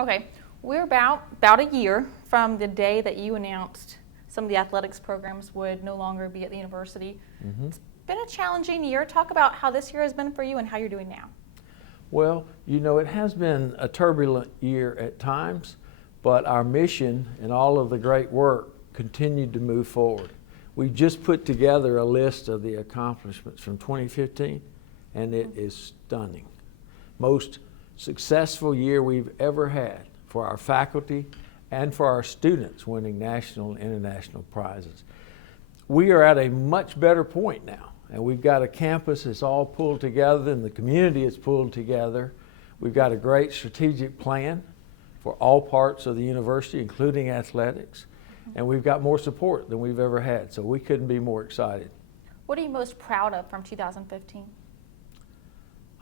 Okay, we're about a year from the day that you announced some of the athletics programs would no longer be at the university. It's been a challenging year. Talk about how this year has been for you and how you're doing now. Well, it has been a turbulent year at times, but our mission and all of the great work continued to move forward. We just put together a list of the accomplishments from 2015, and it is stunning. Most successful year we've ever had for our faculty and for our students winning national and international prizes. We are at a much better point now, and we've got a campus that's all pulled together and the community is pulled together. We've got a great strategic plan for all parts of the university, including athletics, and we've got more support than we've ever had, so we couldn't be more excited. What are you most proud of from 2015?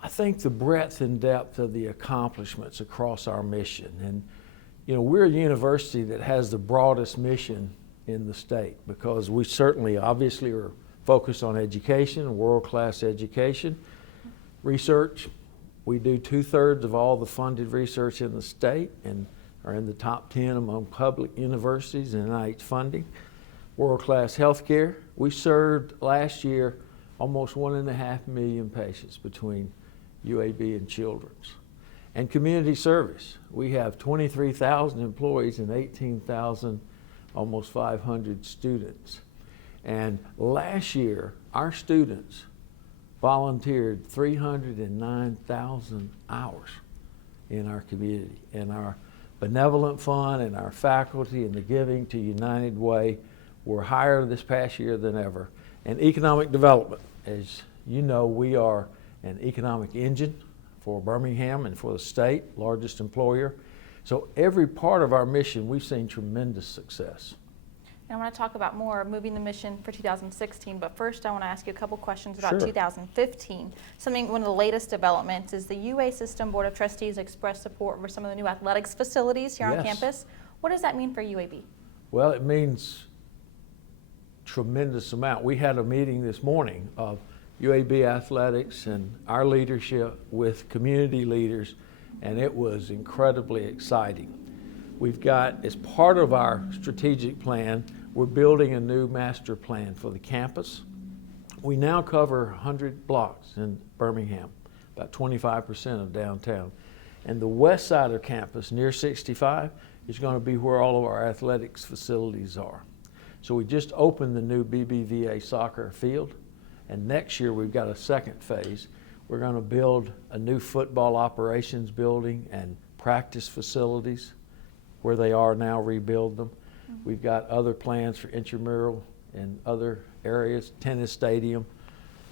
I think the breadth and depth of the accomplishments across our mission. And we're a university that has the broadest mission in the state because we certainly obviously are focused on education, world-class education. Research, we do 2/3 of all the funded research in the state and are in the top 10 among public universities in NIH funding. World-class healthcare, we served last year almost 1.5 million patients between UAB and Children's. And community service, we have 23,000 employees and 18,000, almost 500 students. And last year, our students volunteered 309,000 hours in our community. And our benevolent fund and our faculty and the giving to United Way were higher this past year than ever. And economic development, as you know, we are an economic engine for Birmingham and for the state, largest employer. So every part of our mission, we've seen tremendous success. And I want to talk about more moving the mission for 2016, but first I want to ask you a couple questions about Sure. 2015. One of the latest developments is the UA System Board of Trustees expressed support for some of the new athletics facilities here on Yes. campus. What does that mean for UAB? Well, it means tremendous amount. We had a meeting this morning of UAB Athletics and our leadership with community leaders, and it was incredibly exciting. We've got, as part of our strategic plan, we're building a new master plan for the campus. We now cover 100 blocks in Birmingham, about 25% of downtown. And the west side of campus, near 65, is going to be where all of our athletics facilities are. So we just opened the new BBVA soccer field. And next year we've got a second phase. We're going to build a new football operations building and practice facilities where they are now, rebuild them. We've got other plans for intramural and other areas, tennis stadium,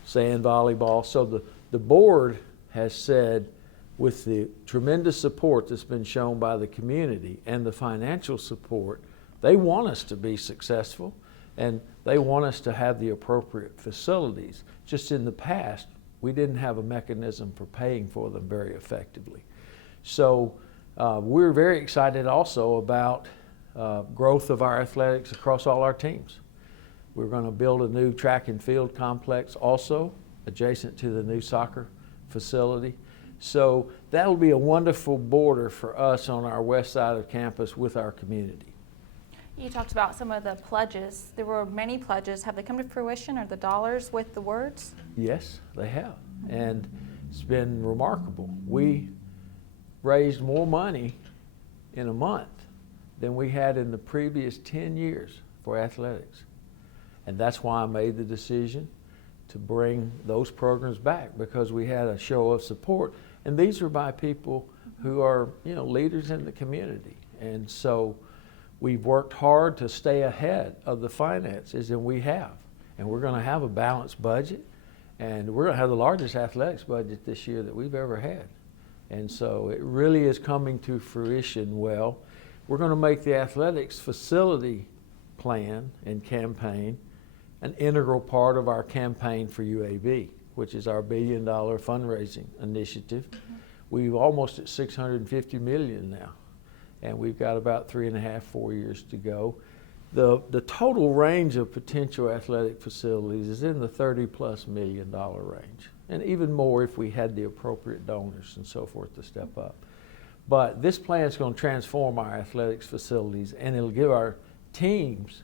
sand volleyball. So the board has said, with the tremendous support that's been shown by the community and the financial support, they want us to be successful. And they want us to have the appropriate facilities. Just in the past, we didn't have a mechanism for paying for them very effectively. So we're very excited also about growth of our athletics across all our teams. We're going to build a new track and field complex also adjacent to the new soccer facility. So that'll be a wonderful border for us on our west side of campus with our community. You talked about some of the pledges. There were many pledges. Have they come to fruition? Are the dollars with the words? Yes, they have. And it's been remarkable. We raised more money in a month than we had in the previous 10 years for athletics. And that's why I made the decision to bring those programs back, because we had a show of support. And these are by people who are, leaders in the community. And so we've worked hard to stay ahead of the finances, and we have. And we're going to have a balanced budget, and we're going to have the largest athletics budget this year that we've ever had. And so it really is coming to fruition well. We're going to make the athletics facility plan and campaign an integral part of our campaign for UAB, which is our $1 billion fundraising initiative. We're almost at $650 million now. And we've got about 3.5, 4 years to go. The total range of potential athletic facilities is in the $30+ million range, and even more if we had the appropriate donors and so forth to step up. But this plan is going to transform our athletics facilities, and it'll give our teams,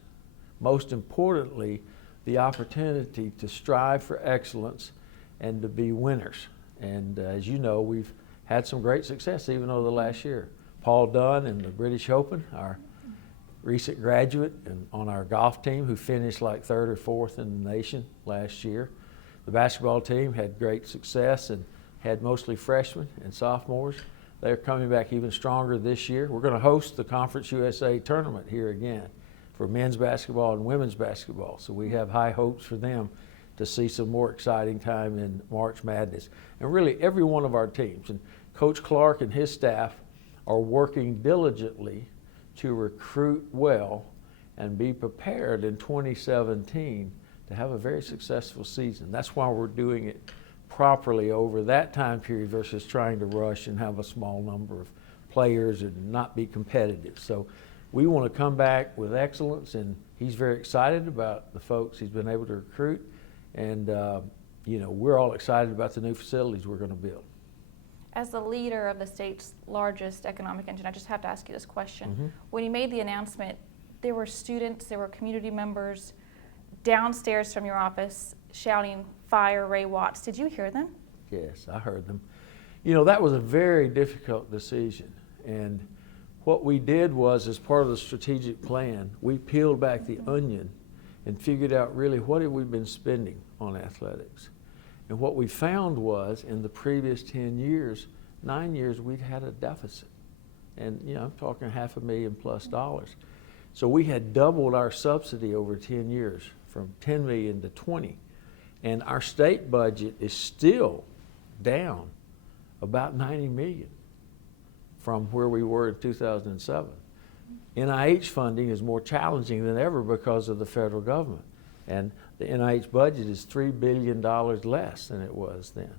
most importantly, the opportunity to strive for excellence and to be winners. And as you know, we've had some great success even over the last year. Paul Dunn in the British Open, our recent graduate, and on our golf team who finished like 3rd or 4th in the nation last year. The basketball team had great success and had mostly freshmen and sophomores. They're coming back even stronger this year. We're going to host the Conference USA tournament here again for men's basketball and women's basketball. So we have high hopes for them to see some more exciting time in March Madness. And really every one of our teams, and Coach Clark and his staff are working diligently to recruit well and be prepared in 2017 to have a very successful season. That's why we're doing it properly over that time period versus trying to rush and have a small number of players and not be competitive. So we want to come back with excellence, and he's very excited about the folks he's been able to recruit, and we're all excited about the new facilities we're going to build. As the leader of the state's largest economic engine, I just have to ask you this question. Mm-hmm. When you made the announcement, there were students, there were community members downstairs from your office shouting, "Fire Ray Watts." Did you hear them? Yes, I heard them. That was a very difficult decision. And what we did was, as part of the strategic plan, we peeled back the onion and figured out really what have we been spending on athletics. And what we found was, in the previous 10 years, 9 years, we'd had a deficit. And I'm talking $500,000+ So we had doubled our subsidy over 10 years, from 10 million to 20. And our state budget is still down about 90 million from where we were in 2007. NIH funding is more challenging than ever because of the federal government. And the NIH budget is $3 billion less than it was then.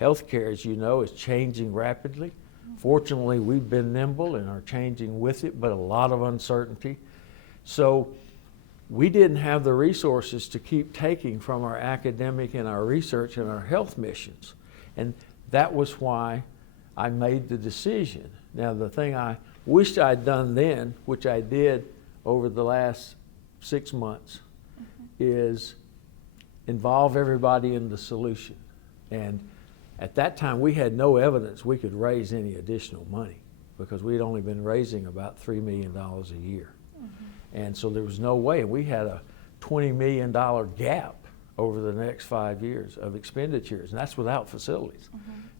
Healthcare, as you know, is changing rapidly. Fortunately, we've been nimble and are changing with it, but a lot of uncertainty. So we didn't have the resources to keep taking from our academic and our research and our health missions. And that was why I made the decision. Now, the thing I wished I'd done then, which I did over the last 6 months, is involve everybody in the solution. And at that time, we had no evidence we could raise any additional money because we'd only been raising about $3 million a year. And so there was no way. We had a $20 million gap over the next 5 years of expenditures, and that's without facilities.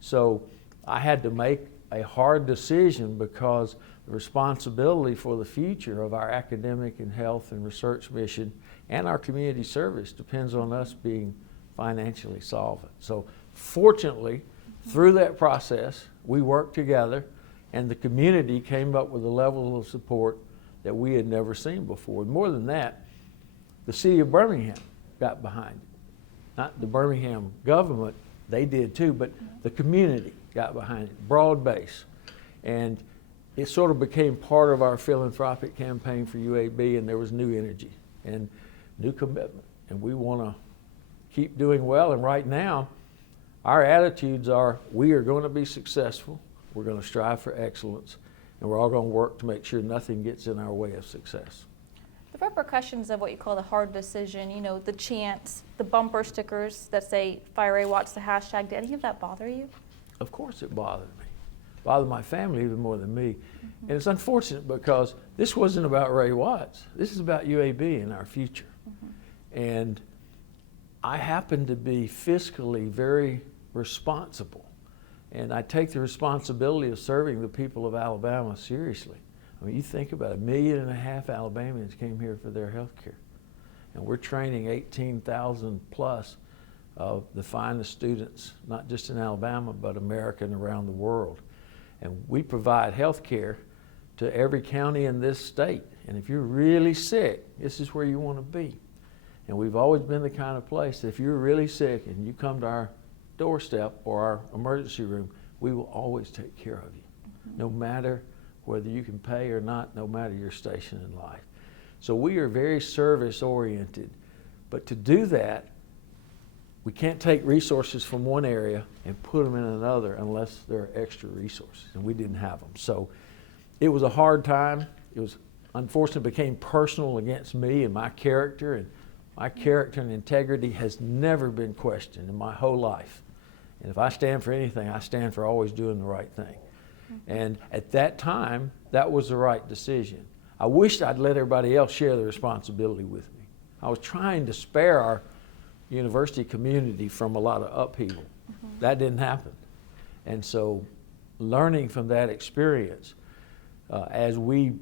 So I had to make a hard decision because the responsibility for the future of our academic and health and research mission and our community service depends on us being financially solvent. So fortunately, through that process, we worked together, and the community came up with a level of support that we had never seen before. And more than that, the city of Birmingham got behind it. Not the Birmingham government, they did too, but the community got behind it, broad base. And it sort of became part of our philanthropic campaign for UAB, and there was new energy and new commitment. And we want to keep doing well. And right now, our attitudes are, we are going to be successful, we're going to strive for excellence, and we're all going to work to make sure nothing gets in our way of success. The repercussions of what you call the hard decision, the chants, the bumper stickers that say "Fire Ray Watts," the hashtag, did any of that bother you? Of course it bothered me. It bothered my family even more than me. And it's unfortunate because this wasn't about Ray Watts. This is about UAB and our future. And I happen to be fiscally very responsible. And I take the responsibility of serving the people of Alabama seriously. I mean, you think about it, 1.5 million Alabamians came here for their health care. And we're training 18,000 plus of the finest students, not just in Alabama, but America and around the world. And we provide health care to every county in this state. And if you're really sick, this is where you want to be. And we've always been the kind of place that if you're really sick and you come to our doorstep or our emergency room, we will always take care of you, no matter whether you can pay or not, no matter your station in life. So we are very service oriented, but to do that, we can't take resources from one area and put them in another unless there are extra resources, and we didn't have them. So it was a hard time. It was unfortunately became personal against me and my character, and my character and integrity has never been questioned in my whole life. And if I stand for anything, I stand for always doing the right thing. And at that time, that was the right decision. I wished I'd let everybody else share the responsibility with me. I was trying to spare our university community from a lot of upheaval. That didn't happen. And so learning from that experience, as we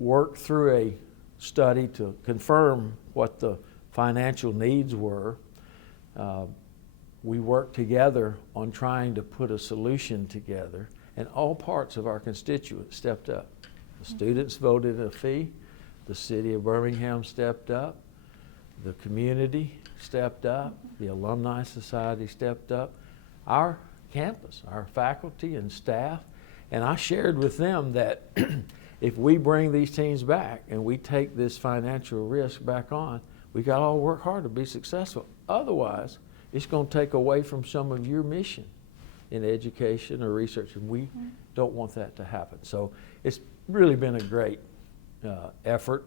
worked through a study to confirm what the financial needs were, we worked together on trying to put a solution together, and all parts of our constituents stepped up. The students voted a fee, the city of Birmingham stepped up, the community stepped up, the alumni society stepped up, our campus, our faculty and staff, and I shared with them that if we bring these teams back and we take this financial risk back on, we got to all work hard to be successful. Otherwise, it's going to take away from some of your mission in education or research, and we don't want that to happen. So it's really been a great effort,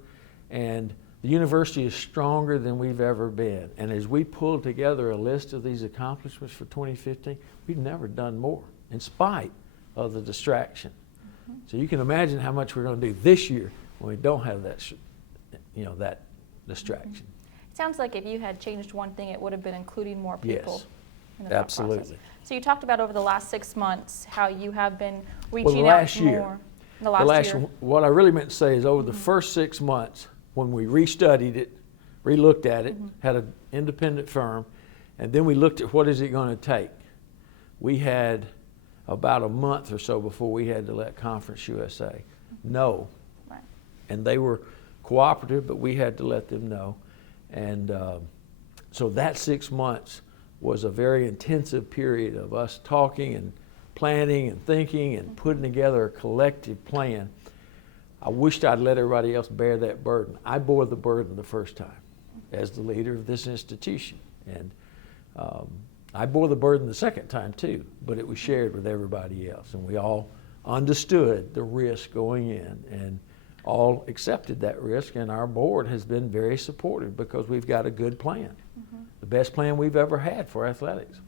and the university is stronger than we've ever been. And as we pulled together a list of these accomplishments for 2015, we've never done more in spite of the distraction. So you can imagine how much we're going to do this year when we don't have that, that distraction. It sounds like if you had changed one thing, it would have been including more people. Yes, in the thought absolutely. process. So you talked about over the last 6 months how you have been reaching last out year. more. The last year. What I really meant to say is over the first 6 months, when we restudied it, relooked at it, had an independent firm, and then we looked at what is it going to take. We had about a month or so before we had to let Conference USA know. Right. And they were cooperative, but we had to let them know. And so that 6 months was a very intensive period of us talking and planning and thinking and putting together a collective plan. I wished I'd let everybody else bear that burden. I bore the burden the first time as the leader of this institution. And I bore the burden the second time too, but it was shared with everybody else. And we all understood the risk going in and all accepted that risk, and our board has been very supportive because we've got a good plan. The best plan we've ever had for athletics.